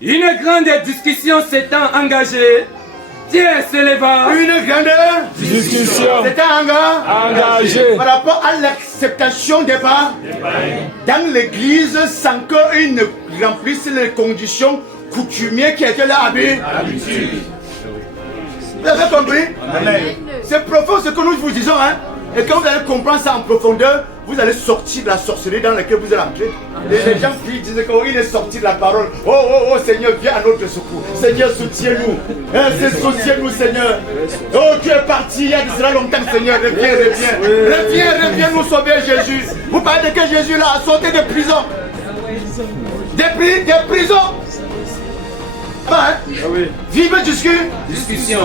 Une grande discussion s'étant engagée. Dieu se leva. Une grande discussion s'était engagée par rapport à l'acceptation des pas dans l'église sans qu'ils ne remplissent les conditions coutumières qui étaient là habituées. Vous avez compris? C'est profond ce que nous vous disons, hein? Et quand vous allez comprendre ça en profondeur, vous allez sortir de la sorcellerie dans laquelle vous êtes entré. Les gens qui disent qu'il est sorti de la parole. Oh, oh, oh, Seigneur, viens à notre secours. Seigneur, soutiens-nous. Soutiens-nous, Seigneur. Oh, tu es parti il y a cela longtemps, Seigneur. Reviens, reviens. Reviens, reviens nous sauver, Jésus. Vous parlez de que Jésus là a sauté de prison. Des prisons. Pas, hein? Vive discussion.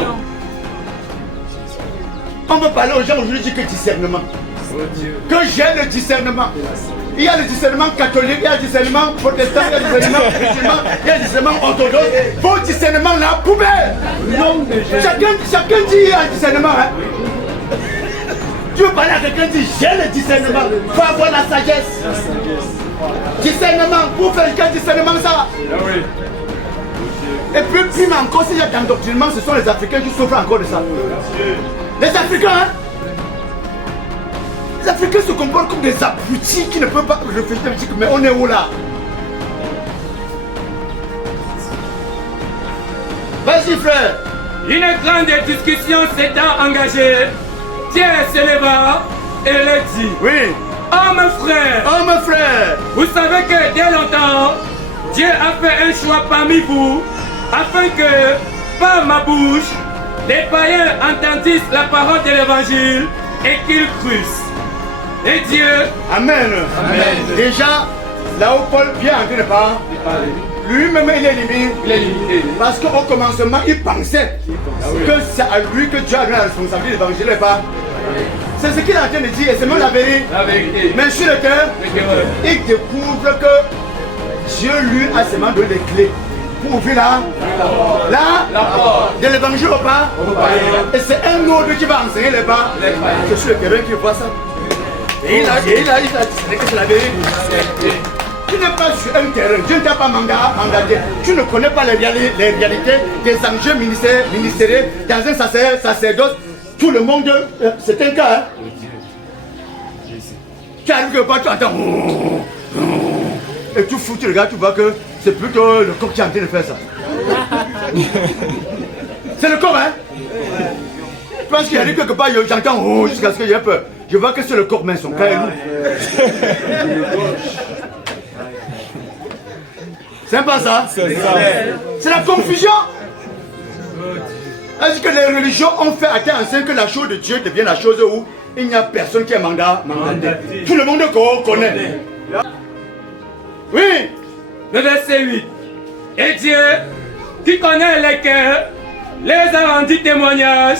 On peut parler aux gens aujourd'hui dire que discernement. Que j'ai le discernement. Il y a le discernement catholique, il y a le discernement protestant, il y a le discernement musulman, il y a le discernement orthodoxe. Vos discernements là, poubelle. Chacun dit il y a un discernement. Hein? Tu veux parler à quelqu'un dit j'ai le discernement. Il faut avoir la sagesse. Discernement, pour faire quel discernement ça? Et puis, plus encore, s'il y a d'endoctrinement, ce sont les Africains qui souffrent encore de ça. Les Africains, hein? Les Africains se comportent comme des abrutis qui ne peuvent pas réfléchir, mais on est où là? Vas-y frère. Une grande discussion s'étant engagée. Dieu se leva et leur dit. Oui. Oh mon frère, vous savez que dès longtemps, Dieu a fait un choix parmi vous, afin que, par ma bouche, les païens entendissent la parole de l'évangile et qu'ils crussent. Et Dieu... Amen. Amen. Déjà, là où Paul vient en train de parler, lui-même il est limité. Parce qu'au commencement, il pensait que c'est à lui que Dieu a donné la responsabilité de l'évangile et pas. C'est ce qu'il est en train de dire et c'est même la vérité. Mais sur le cœur, il découvre que Dieu lui a seulement donné les clés pour ouvrir la porte de l'évangile au pas. Et c'est un autre qui va enseigner les pas. C'est sur le terrain qu'il voit ça. Et il a dit que c'est la vérité. Tu n'es pas sur un terrain, Dieu ne t'a pas mandaté. Tu ne connais pas les réalités des enjeux ministériels dans un sacerdoce. Tout le monde, c'est un cas. Hein? Tu arrives quelque part, tu attends. Et tu fous, tu regardes, tu vois que c'est plutôt le corps qui est en train de faire ça. C'est le corps, hein? Je pense qu'il arrive quelque part, j'entends jusqu'à ce que j'ai peur. Je vois que c'est le corps, mais son cœur est lourd. C'est pas ça? C'est la confusion. Est-ce que les religions ont fait atteindre que la chose de Dieu devient la chose où il n'y a personne qui est mandaté? Tout le monde connaît. Oui. Le verset 8. Et Dieu, qui connaît les cœurs, les a rendus témoignages,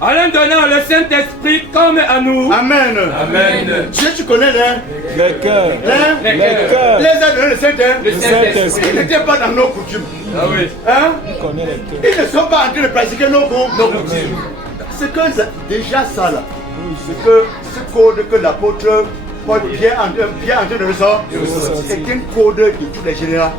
en leur donnant le Saint-Esprit comme à nous. Amen. Amen. Dieu, tu connais les cœurs. Les a donné le Saint-Esprit. Ils n'étaient pas dans nos coutumes. Ah oui. Hein? Ils ne sont pas en train de pratiquer nos coutumes. C'est que déjà ça là. C'est que ce code que l'apôtre Paul vient en train de ressortir, c'est un code de toutes les générations.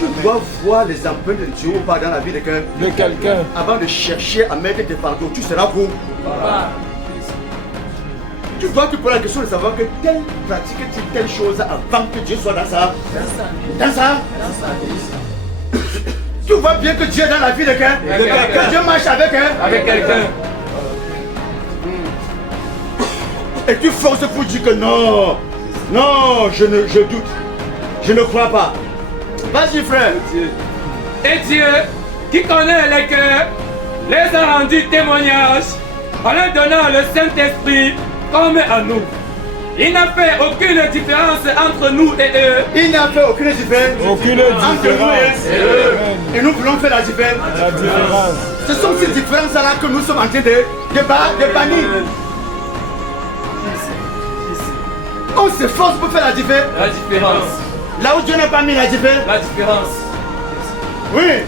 Tu dois voir les empreintes de Dieu ou pas dans la vie de quelqu'un. Avant de chercher à mettre tes fardeaux, tu seras vous. Tu dois te poser la question de savoir que telle pratique telle chose avant que Dieu soit dans ça. Tu vois bien que Dieu est dans la vie de quelqu'un. Que Dieu marche avec quelqu'un. Et tu forces pour dire que non, je doute, je ne crois pas. Vas-y frère. Et Dieu, qui connaît les cœurs, les a rendus témoignages en leur donnant le Saint-Esprit comme à nous. Il n'a fait aucune différence entre nous et eux. Il n'a fait aucune différence entre nous et eux. Et nous voulons faire la différence. Ce sont ces différences-là que nous sommes en train de bannir. On s'efforce pour faire la différence. Là où Dieu n'a pas mis la différence. Oui.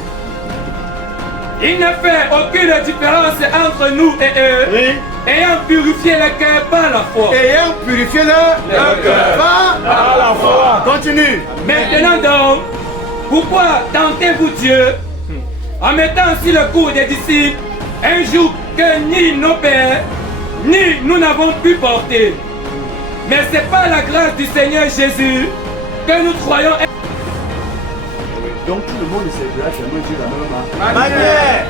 Il n'a fait aucune différence entre nous et eux. Oui. Ayant purifié le cœur par la foi. Ayant purifié le cœur par la foi. Continue. Maintenant donc, Pourquoi tentez-vous Dieu en mettant ainsi le coup des disciples un jour que ni nos pères, ni nous n'avons pu porter? Mais c'est par la grâce du Seigneur Jésus que nous croyons. Donc tout le monde servira seulement Dieu la même Manière.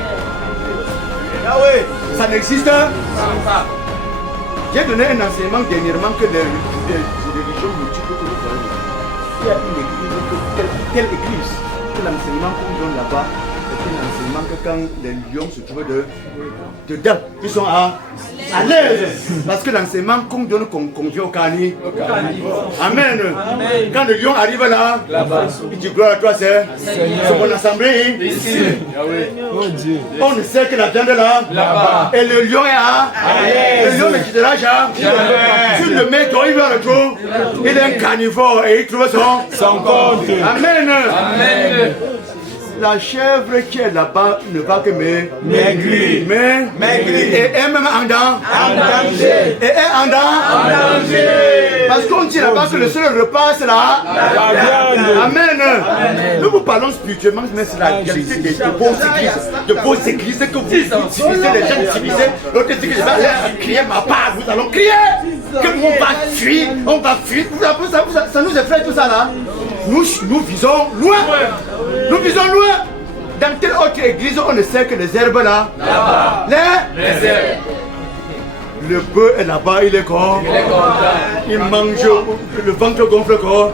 Ah oui. Ça n'existe pas. J'ai donné un enseignement dernièrement que les religions multiples que nous voyons. Il y a une église, telle église, que l'enseignement qu'on donne là-bas est un enseignement que quand les lions se trouvent dedans, ils sont à l'aise. Parce que l'enseignement qu'on donne qu'on vient au Cani. Amen. Quand le lion arrive là, il dit gloire à toi, c'est mon assemblée. Ici. On ne sait que la viande là. Et le lion est le lion ne quittera jamais. Tu le mets, il va le trou. Il est un carnivore et il trouve son compte. Amen. Amen. La chèvre qui est là-bas ne va que maigrir. Et elle même en danger. Et elle en danger. Parce qu'on dit là-bas que le seul repas c'est la viande. Amen. Nous vous parlons spirituellement, mais c'est la réalité des fausses églises que vous divisez, les gens divisés. L'autre dit que je vais crier ma part, nous allons crier. Que on va fuir, ça nous effraie tout ça là. Nous visons loin. Nous visons loin. Dans telle autre église, on ne sait que les herbes là. Les herbes. Le bœuf est là-bas, il est content. Il mange, le ventre gonfle corps.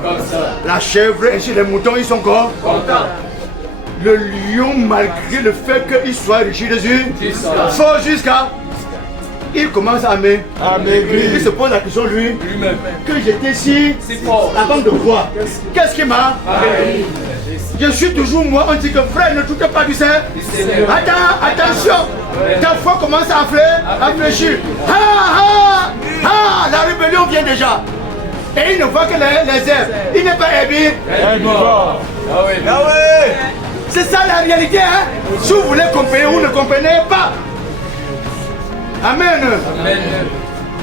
La chèvre, ainsi les moutons, ils sont contents. Le lion, malgré le fait qu'il soit riche dessus, fort jusqu'à. Il commence à maigrir. Il se pose la question lui-même. Que j'étais ici avant de voir. Qu'est-ce qui m'a? Je suis toujours moi. On dit que frère, ne touche pas du sein. Attention. Ta foi commence à fléchir. La rébellion vient déjà. Et il ne voit que les herbes. Il n'est pas herbivore. C'est ça la réalité. Si vous voulez comprendre, vous ne comprenez pas. Amen.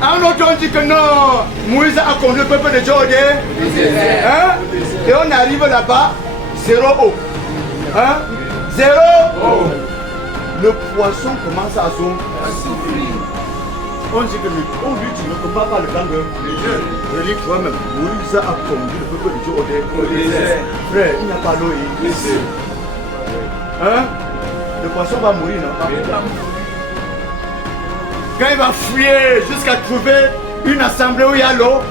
Un autre on dit que non, Moïse a conduit le peuple de Dieu. Et on arrive là-bas, 0 eau. 0 eau. Le poisson commence à souffrir. On dit que on lui dit ne combat pas le camp de Dieu. Je dis toi-même, Moïse a conduit le peuple de Dieu au désert. Frère, il n'y a pas d'eau ici. Le poisson va mourir, non? Quand il va fouiller jusqu'à trouver une assemblée où il y a l'eau,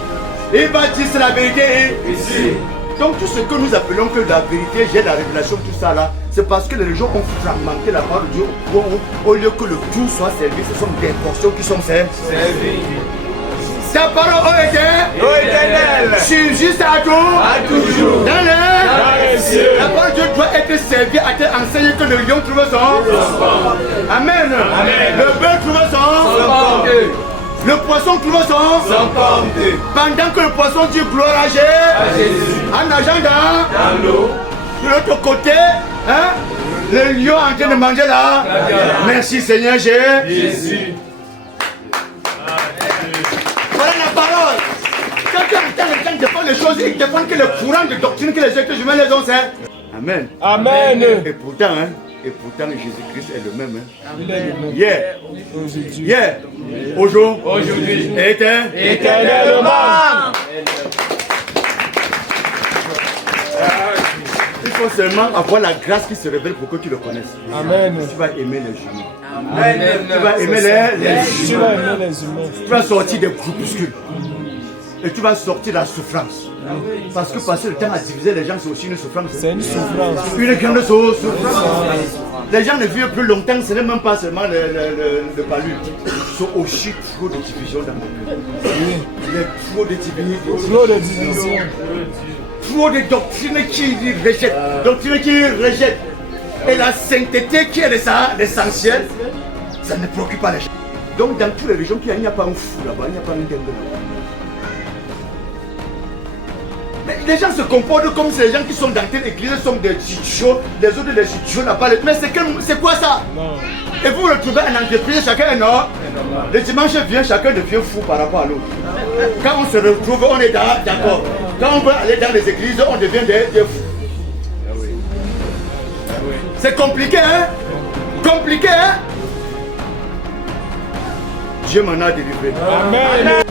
il va dire c'est la vérité ici. Donc tout ce que nous appelons que la vérité, j'ai la révélation, tout ça là, c'est parce que les gens ont fragmenté la parole de Dieu au lieu que le tout soit servi, ce sont des portions qui sont servies. Ta parole, ô Éternel, juste à toujours. Dans les cieux. La parole de Dieu doit être servie à t'enseigner que le lion trouve son. Amen. Le bœuf trouve son. Le poisson trouve son. Pendant que le poisson dit gloire à Jésus, en nageant dans l'eau. De l'autre côté, le lion en train de manger là. Merci Seigneur Jésus. Voilà la parole. Quand tu entends les gens défendre les choses, ils défendent que le courant de doctrine que les êtres humains les ont, c'est. Amen. Et pourtant, Jésus-Christ est le même. Hier, aujourd'hui, éternellement. Il faut seulement avoir la grâce qui se révèle pour que tu le connaisses. Amen. Tu vas aimer les humains. Tu vas aimer les humains. Tu vas sortir des groupuscules. Et tu vas sortir de la souffrance. Parce que passer le temps à diviser les gens, c'est aussi une souffrance. C'est une souffrance. Une grande souffrance. Les gens ne vivent plus longtemps, ce n'est même pas seulement le palu. Ils sont aussi trop de division dans le pays. Il y a trop de division. Trop de doctrines qui rejettent. Et la sainteté qui est l'essentiel, ça ne préoccupe pas les gens. Donc dans toutes les régions, il n'y a pas un fou là-bas, il n'y a pas un dingue là-bas. Mais les gens se comportent comme si les gens qui sont dans telle église sont des idiots, les autres des idiots là-bas. Mais c'est quoi ça? Non. Et vous retrouvez un entreprise, chacun est non. Le dimanche vient, chacun devient fou par rapport à l'autre. Quand on se retrouve, on est d'accord. Quand on veut aller dans les églises, on devient des fous. C'est compliqué, hein? Compliqué, hein? Dieu m'en a délivré. Amen.